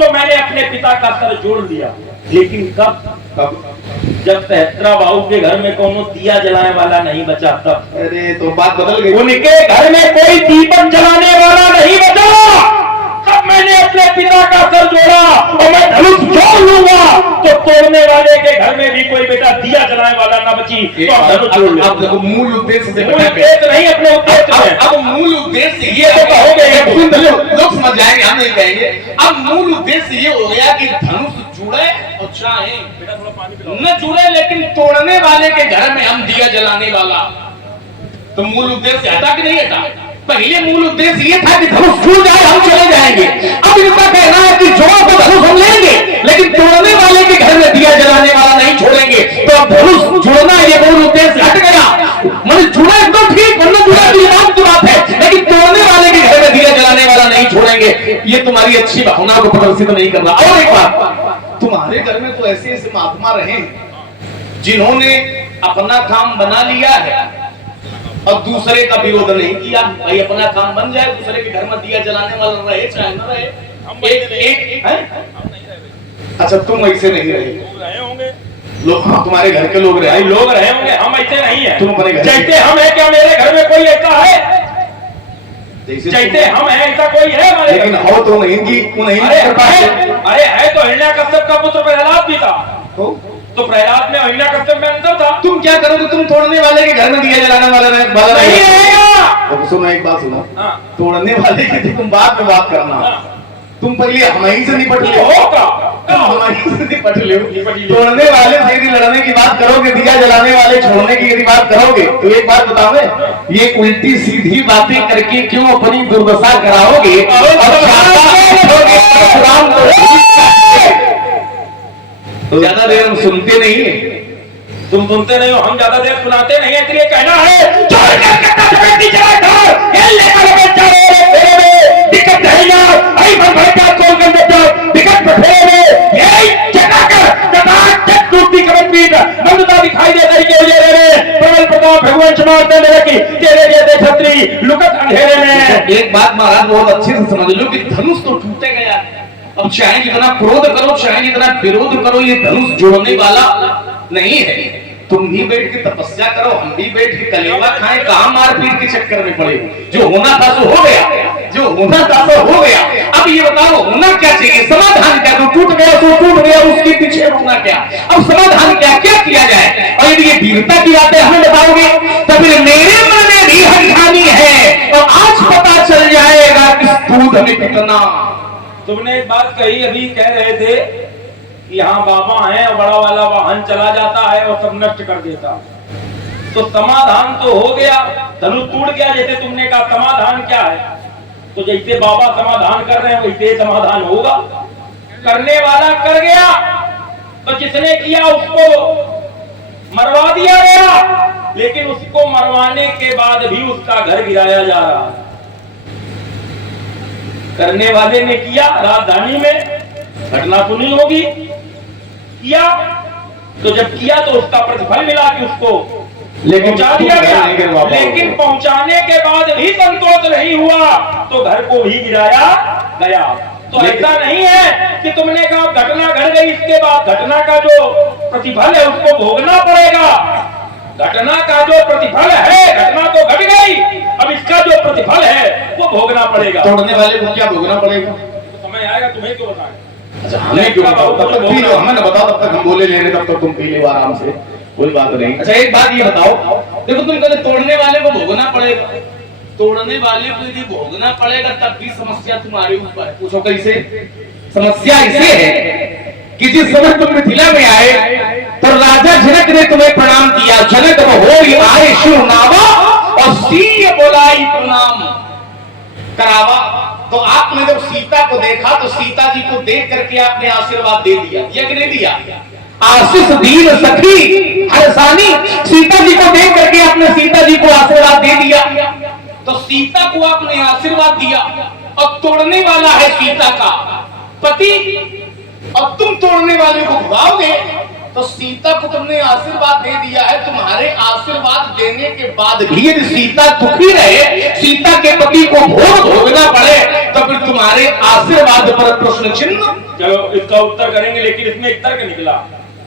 तो मैंने अपने पिता का सर जोड़ लिया। लेकिन कब जब सहस्त्रा बाहु के घर में कोनो दिया जलाने वाला नहीं बचा तब। अरे तो बात बदल गई। उनके घर में कोई दीपक जलाने वाला नहीं बचा। तब मैंने अपने पिता का सर जोड़ा और मैं धनुष जोड़ लूंगा तो तोड़ने वाले के घर में भी कोई बेटा दिया जलाने वाला ना बची तो अब धनुष जोड़ ले। अब देखो मूल उद्देश्य से उद्देश्य नहीं अपने उद्देश्य में। अब मूल उद्देश्य ये तो कहोगे लोग समझ जाएंगे, हम नहीं कहेंगे। अब मूल उद्देश्य ये हो गया कि धनुष जुड़े और चाहे न जुड़े लेकिन तोड़ने वाले के घर में हम दिया जलाने वाला। तो मूल उद्देश्य हटा कि नहीं हटा? पहले मूल उद्देश्य ये था कि धनुष छूट जाए हम चले जाएंगे। अब इनका कहना है कि जोड़ तो धनुष हम लेंगे लेकिन तोड़ने वाले के घर में दिया जलाने वाला नहीं छोड़ेंगे। तो अब धनुष जोड़ना ये मूल उद्देश्य हट गया। मतलब जुड़ा एकदम ठीक, वरना जुड़ा की बात है, लेकिन तोड़ने वाले के घर में दिया जलाने वाला नहीं छोड़ेंगे। ये तुम्हारी अच्छी भावना को प्रदर्शित नहीं करना। और एक बात, तुम्हारे घर में तो ऐसे ऐसे महात्मा रहे जिन्होंने अपना काम बना लिया है और दूसरे का विरोध नहीं किया। भाई अपना काम बन जाए, दूसरे के घर में दिया जलाने वाला रहे चाहे न रहे। एक अच्छा तुम ऐसे नहीं रहे होंगे लोग, हाँ तुम्हारे घर के लोग रहे होंगे, हम ऐसे नहीं है। तुम अपने घर जैसे हम है, क्या मेरे घर में कोई ऐसा है? जैसे हम है ऐसा कोई है हमारे? लेकिन हो तो नहीं की नहीं। अरे है तो हिरण्याकश्यप का पुत्र प्रहलाद भी था। तो प्रहलाद में हिरण्याकश्यप में अंतर था। तुम क्या करोगे? तुम तोड़ने वाले के घर में दिया जलाने वाला नहीं रहेगा। तो सुनो एक बात सुनो, तोड़ने वाले की तुम बाद में बात करना। तुम पहले हमारी से निपट लो, हमारी से निपट लो। तोड़ने वाले से यदि लड़ने की बात करोगे, दिया जलाने वाले छोड़ने की यदि बात करोगे, तो एक बात बताओ, ये उल्टी सीधी बातें करके क्यों अपनी दुर्दशा कराओगे? तो ज्यादा देर हम सुनते नहीं है। तुम सुनते नहीं हो, हम ज्यादा देर सुनाते नहीं है, इसलिए कहना है दिखाई देता भगवान तेरे जैसे छत्री लुकत अंधेरे में। एक बात महाराज बहुत अच्छे से समझ लो कि धनुष तो टूटे गया। अब चाहे जितना क्रोध करो, चाहे जितना विरोध करो, ये धनुष जोड़ने वाला नहीं है। तुम भी बैठ के तपस्या करो, हम भी बैठ के कलेवा खाएं, कहां मारपीट के चक्कर में पड़े। जो होना था सो हो गया, जो होना था सो हो गया। अब ये बताओ होना क्या चाहिए? समाधान क्या? तो टूट गया तो टूट गया, उसके पीछे रोकना क्या? अब समाधान क्या क्या किया जाए? और यदि ये वीरता की बातें हमें बताओगे तो फिर मेरे मन में भी हठानी है और आज पता चल जाएगा कि दूध में कितना। तुमने एक बात कही, अभी कह रहे थे यहाँ बाबा है और बड़ा वाला वाहन चला जाता है और सब नष्ट कर देता। तो समाधान तो हो गया, धनुष टूट गया जैसे तुमने कहा। समाधान क्या है? तो जैसे बाबा समाधान कर रहे हैं वैसे समाधान होगा। करने वाला कर गया तो जिसने किया उसको मरवा दिया गया, लेकिन उसको मरवाने के बाद भी उसका घर गिराया जा रहा है। करने वाले ने किया, राजधानी में घटना सुनी होगी, किया तो जब किया तो उसका प्रतिफल मिला कि उसको पहुंचा दिया गया। लेकिन पहुंचाने के बाद भी संतोष नहीं हुआ तो घर को भी गिराया गया। तो ऐसा नहीं है कि तुमने कहा घटना घट गई, इसके बाद घटना का जो प्रतिफल है उसको भोगना पड़ेगा। घटना का जो प्रतिफल है, घटना तो घट गई, अब इसका जो प्रतिफल है वो भोगना पड़ेगा। तोड़ने वाले को क्या भोगना पड़ेगा? समय आएगा, तुम्हें क्यों बताएं? अच्छा हमें क्यों बताओ? तब तक पी लो, हमें ना बताओ, तब तक हम बोले ले रहे, तब तक तुम पी लो आराम से, कोई बात नहीं। अच्छा एक बात ये बताओ, देखो तुम कहते तोड़ने वाले को भोगना पड़ेगा, तोड़ने वाले को यदि भोगना पड़ेगा तब भी समस्या तुम्हारे ऊपर है। पूछो कैसे? समस्या इसे है कि जिस समय तुम मिथिला में आए तो राजा जनक ने तुम्हें प्रणाम किया। जनक हो आए शिव नावा और सीय बोलाई प्रणाम करावा। तो आपने जब सीता को देखा तो सीता जी को देख करके आपने आशीर्वाद दे दिया, या कि नहीं दिया? आशीष दीन सखी हरसानी, सीता जी को देख करके आपने सीता जी को आशीर्वाद दे दिया। तो सीता को आपने आशीर्वाद दिया और तोड़ने वाला है सीता का पति, और तुम तोड़ने वाले को भगाओगे तो सीता को तुमने आशीर्वाद दे दिया है, तुम्हारे आशीर्वाद देने के बाद भी यदि सीता दुखी रहे, सीता के पति को भोग भोगना पड़े, तो फिर तुम्हारे आशीर्वाद पर प्रश्न चिन्ह। चलो इसका उत्तर करेंगे, लेकिन इसमें एक तर्क निकला।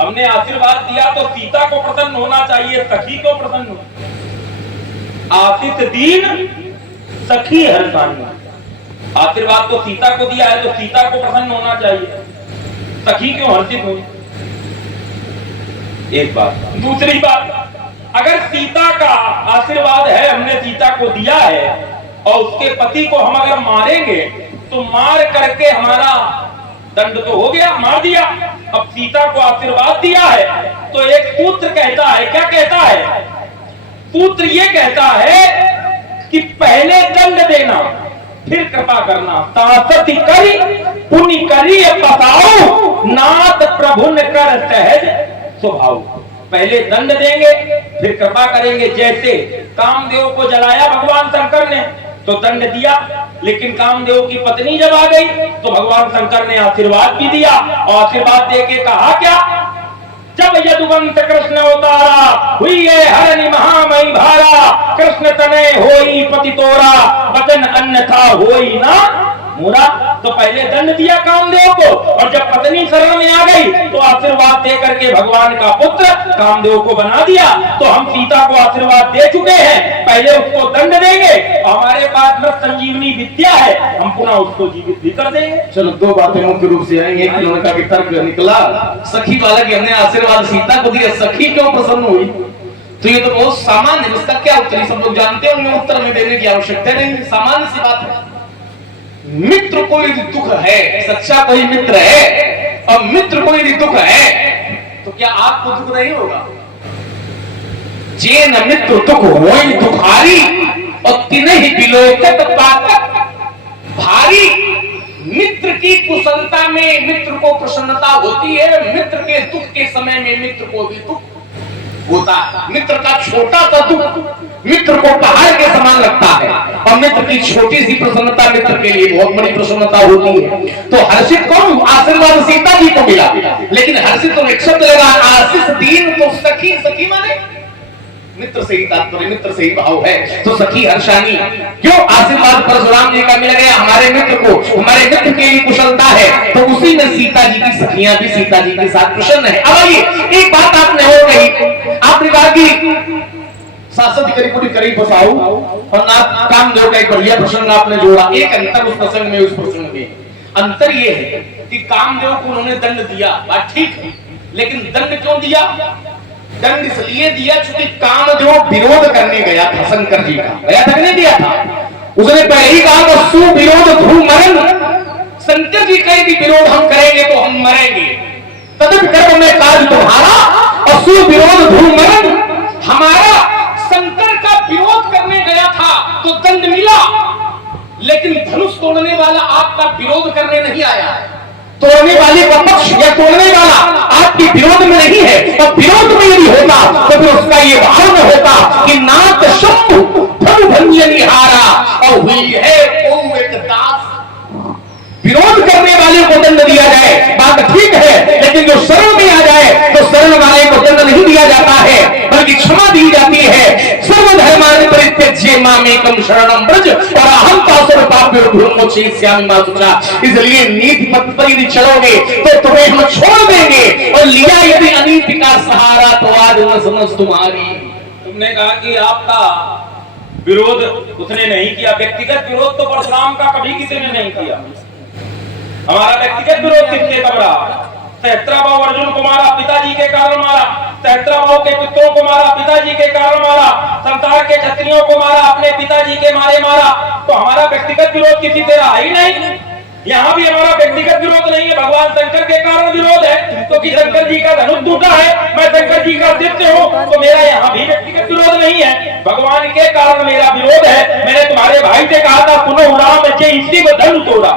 हमने आशीर्वाद दिया तो सीता को प्रसन्न होना चाहिए, सखी को प्रसन्न हो। आशित दीन सखी हर्षानी। आशीर्वाद तो सीता को दिया है तो सीता को प्रसन्न होना चाहिए, सखी क्यों हर्षित हुई? एक बात। दूसरी बात, अगर सीता का आशीर्वाद है, हमने सीता को दिया है और उसके पति को हम अगर मारेंगे तो मार करके हमारा दंड तो हो गया, मार दिया। अब सीता को आशीर्वाद दिया है तो एक सूत्र कहता है, क्या कहता है? सूत्र ये कहता है कि पहले दंड देना फिर कृपा करना। तासति करी पुनि करी पसाओ, नाथ प्रभु न कर सहज स्वभाव। पहले दंड देंगे फिर कृपा करेंगे। जैसे कामदेव को जलाया भगवान शंकर ने तो दंड दिया, लेकिन कामदेव की पत्नी जब आ गई तो भगवान शंकर ने आशीर्वाद भी दिया और आशीर्वाद देके कहा क्या? जब यदुवंत कृष्ण अवतारा, हुई है हरनि महामयी भारा, कृष्ण तनय होई पति तोरा, वचन अन्यथा होई ना मोरा। तो पहले दंड दिया कामदेव को, और जब पत्नी शरण में आ गई तो आशीर्वाद दे करके भगवान का पुत्र कामदेव को बना दिया। तो हम सीता को आशीर्वाद दे चुके हैं, पहले उसको दंड देंगे, हमारे पास में संजीवनी विद्या है, हम पुनः उसको जीवित भी कर देंगे। चलो दो बातें मुख्य रूप से आएंगे। एक उनका भी तर्क निकला, सखी वाला कि हमने आशीर्वाद सीता को दिया, सखी क्यों प्रसन्न हुई? तो ये तो बहुत सामान्य, इसका क्या उत्तर सब लोग जानते हैं, उन्हें उत्तर में देने की आवश्यकता नहीं, सामान्य सी बात है। मित्र को यदि दुख है, सच्चा कोई मित्र है और मित्र को यदि दुख है तो क्या आपको दुख नहीं होगा? जे न मित्र दुख होई दुखारी और तिन्हि बिलोकत पातक भारी। मित्र की कुशलता में मित्र को प्रसन्नता होती है, मित्र के दुख के समय में मित्र को भी दुख होता है। मित्र का छोटा सा दुख मित्र को पहाड़ के समान लगता है, और मित्र की छोटी सी प्रसन्नता मित्र के लिए बहुत बड़ी प्रसन्नता होती है। तो हर्षित कौन? आशीर्वाद सीता जी को मिला, लेकिन हर्षित तो एक शब्द लगा, आशीष दीन तो सखी। सखी माने मित्र से ही तात्पर्य, मित्र से ही भाव है। तो सखी हर्षानी क्यों? आशीर्वाद परशुराम जी का मिल गया हमारे मित्र को, हमारे मित्र के लिए कुशलता है, तो उसी में सीता जी की सखियां भी सीता जी के साथ प्रसन्न है। अब आइए, एक बात आपने हो गई, आपने कहा कि शासक करी पूरी करी बसाओ, और ना कामदेव का एक बढ़िया प्रसंग आपने जोड़ा। एक अंतर उस प्रसंग में, उस प्रसंग में अंतर ये है कि कामदेव को उन्होंने दंड दिया, बात ठीक है, लेकिन दंड क्यों दिया? दंड इसलिए दिया क्योंकि कामदेव विरोध करने गया था शंकर जी का, गया था नहीं दिया था? उसने पहले ही कहा सुविरोध ध्रुव मरण, शंकर जी का यदि विरोध हम करेंगे तो हम मरेंगे। तदप कर्म में काज तुम्हारा और सुविरोध ध्रुव मरण। हमारा शंकर का विरोध करने गया था तो दंड मिला, लेकिन धनुष तोड़ने वाला आपका विरोध करने नहीं आया। तोड़ने वाले का पक्ष या तोड़ने वाला आपके विरोध में नहीं है, और विरोध में यदि होता तो फिर उसका ये भाव न होता कि नाथ शंभु धनु भंजन निहारा और हुई है ओ एक दास। विरोध करने वाले को दंड दिया जाए, बात ठीक है, लेकिन जो शरण में आ जाए तो शरण वाले को दंड नहीं दिया जाता है, बल्कि क्षमा दी जाती है। सर्वधर्मानि परित्यज्य मामेकं शरणं व्रज और अहं तासुर पाप्योर्भूमोक्षयिष्यामि मा शुचा। इसलिए नीति पथ पर यदि चलोगे तो तुम्हें हम छोड़ देंगे, और लिया यदि अनीति का सहारा तो आज न समझ तुम्हारी। तुमने कहा कि आपका विरोध उसने नहीं किया, व्यक्तिगत विरोध तो परशुराम का कभी किसी ने नहीं किया। हमारा व्यक्तिगत विरोध किससे कब रहा? सहस्त्राभाव अर्जुन को मारा, पिताजी के कारण मारा। सहस्त्राभाव के पुत्रों को मारा, पिताजी के कारण मारा। संसार के क्षत्रियों को मारा, अपने पिताजी के मारे मारा। तो हमारा व्यक्तिगत विरोध किसी से रहा ही नहीं। यहाँ भी हमारा व्यक्तिगत विरोध नहीं है, भगवान शंकर के कारण विरोध है, क्योंकि शंकर जी का धनुष टूटा है, मैं शंकर जी का शिष्य हूँ, तो मेरा यहाँ भी व्यक्तिगत विरोध नहीं है, भगवान के कारण मेरा विरोध है। मैंने तुम्हारे भाई से कहा था सुनो राम जे इसी को धनु तोड़ा।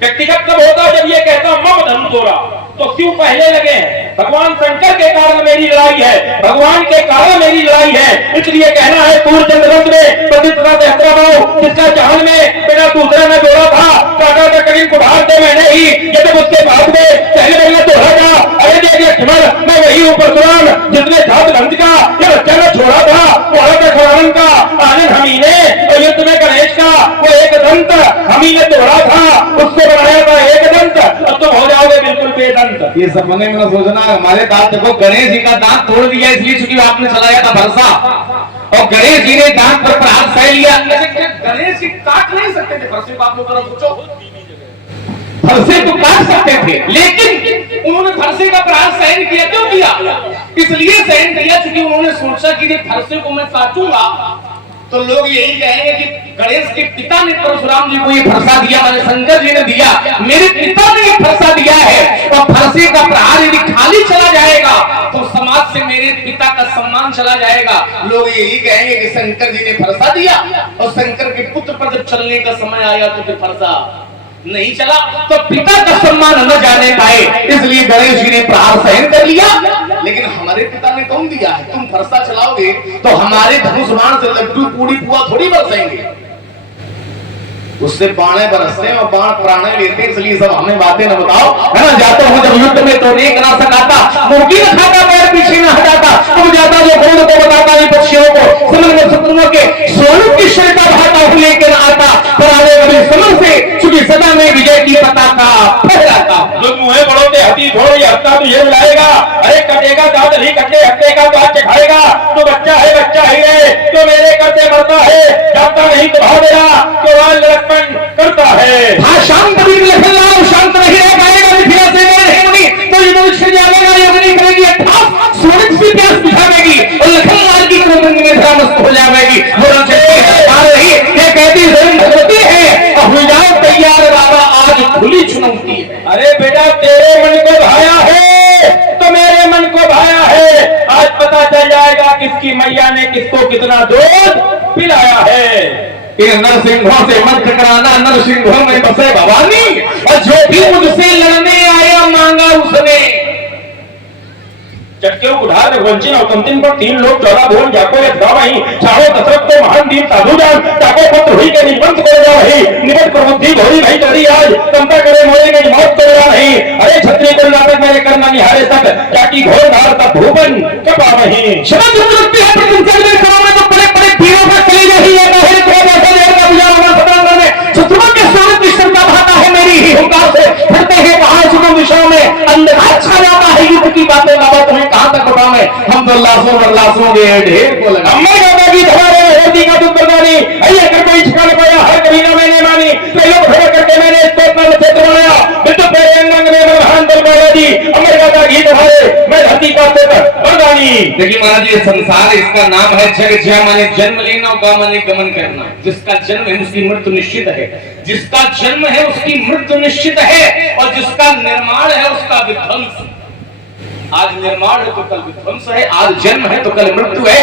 व्यक्तिगत कब होता? जब ये कहता मम धनु तोड़ा, तो शिव पहले लगे हैं। भगवान शंकर के कारण मेरी लड़ाई है, भगवान के कारण मेरी लड़ाई है, इसलिए कहना है सूर्य चंद्र में प्रतिष्ठा सहस्त्राभाव जिसका जहान में मेरा दूसरा में जोड़ा था, काटा का करीब कुठार दे मैंने ही, ये जब उसके बाद में पहले मैंने तोड़ा था, अरे देखिए मैं हूँ परशुराम जितने जात धंध का ये बच्चा ने छोड़ा था वो औरत खरावन का आनंद हमी ने और युद्ध में गणेश का वो एक दंत हमी ने तोड़ा था उसको बनाया था एक दंत अब तुम हो जाओगे बिल्कुल बेदंत। ये सपने में सोचना हमारे दांत देखो गणेश जी का दांत तोड़ दिया इसलिए चूंकि आपने चलाया था भरसा और गणेश जी ने दांत पर प्रहार सह लिया। गणेश जी काट नहीं सकते थे फरसे को, आप लोग सोचो फरसे को काट सकते थे लेकिन उन्होंने फरसे का प्रहार सहन किया। क्यों किया? इसलिए सहन किया क्योंकि उन्होंने सोचा कि फरसे को मैं काटूंगा तो लोग यही कहेंगे कि गणेश के पिता ने परशुराम जी को ये फरसा दिया, मैंने शंकर जी ने दिया, मेरे पिता ने ये फरसा दिया है। और फरसे का प्रहार यदि खाली चला जाएगा तो समाज से मेरे पिता का सम्मान चला जाएगा। लोग यही कहेंगे कि शंकर जी ने फरसा दिया और शंकर के पुत्र पर जब चलने का समय आया तो फिर फरसा नहीं चला तो पिता का सम्मान न जाने पाए, इसलिए गणेश जी ने प्रहार सहन कर लिया। लेकिन हमारे पिता ने कौन दिया है? तुम फरसा चलाओगे तो हमारे धनुष बाण से लड्डू पूरी पुआ थोड़ी बरसेंगे, उससे बाणे बरसते हैं और बाण प्राणे लेते हैं। इसलिए सब हमें बातें न बताओ, है ना। जाता हूं जब युद्ध में तो नेक ना सकाता, मुर्गी न खाता पैर पीछे न हटाता, तुम जाता जो घोड़ को बताता नहीं पक्षियों को, समझ में शत्रुओं के स्वरूप की शर्ता भाता हूं लेकर आता, पर आने वाली समझ से चूंकि सदा में विजय की पताका फहराता। जो मुँह बढ़ोते हती थोड़ी हफ्ता तो ये बुलाएगा, अरे कटेगा दांत नहीं कटे हफ्ते का तो आज खाएगा, तो बच्चा ही रहे तो मेरे करते मरता है, जाता नहीं तो भाव मेरा तो वाल करता है। हाँ शांत भी लखनऊ शांत नहीं रह पाएगा, मिथिला से नहीं होगी तो युद्ध छिड़ जाएगा, योगनी करेगी अर्थात सूरज की प्यास बुझाएगी और लखनऊ की कुंभ में मस्त हो जाएगी। बोलना चाहिए आ रही ये कहती स्वयं भगवती है और हो जाओ तैयार बाबा आज खुली चुनौती है। अरे बेटा तेरे मन को भाया है तो मेरे मन को भाया है, आज पता चल जाएगा किसकी मैया ने किसको कितना दूध पिलाया है। इन नरसिंहों से मत टकराना, नरसिंहों में बसे भवानी और जो भी मुझसे लड़ने आया मांगा उसने। चटके उधार वंचित और कंतिन पर 3 लोग 14 भुवन जाको ये वही चाहो दशरथ को महान दीप साधु जान जाको पुत्र हुई के निबंध को जा वही निबंध प्रबुद्धि भोरी भाई चली आज तंता करे मोरे के मौत को जा नहीं। अरे छत्री को नाटक मेरे करना निहारे तक जाकी घोर धार तक भूपन कपा वही शब्द जुगलती है प्रतिंचल में कराने तो बड़े बड़े वीरों का चली रही है बाहर को जैसे लेकर बुझा होना सतरंग में शत्रुओं के सूरज की शंका भाता है मेरी ही हुंकार से फटते हैं कहां सुनो दिशाओं में अंधकार छा जाता है युद्ध की बातें बाबा तुम्हें कहां तक बताऊं मैं। हम तो लाशों के ढेर को लगा अम्मा गाता की धमारे होती का तुम बरदानी अय्या कर कोई छिपा न पाया हर कबीना मैंने मानी तो लोग भर करके मैंने इसको अपना क्षेत्र बनाया बिल्कुल मेरे अंग में महान दरबार दी अमर गाता की धमारे मैं धरती का क्षेत्र बरदानी। देखिए महाराज ये संसार इसका नाम है जग ज्या माने जन्म लेना और गा माने गमन करना। जिसका जन्म है उसकी मृत्यु निश्चित है, जिसका जन्म है उसकी मृत्यु निश्चित है और जिसका निर्माण है उसका विध्वंस। आज निर्माण है तो कल विध्वंस है, आज जन्म है तो कल मृत्यु है।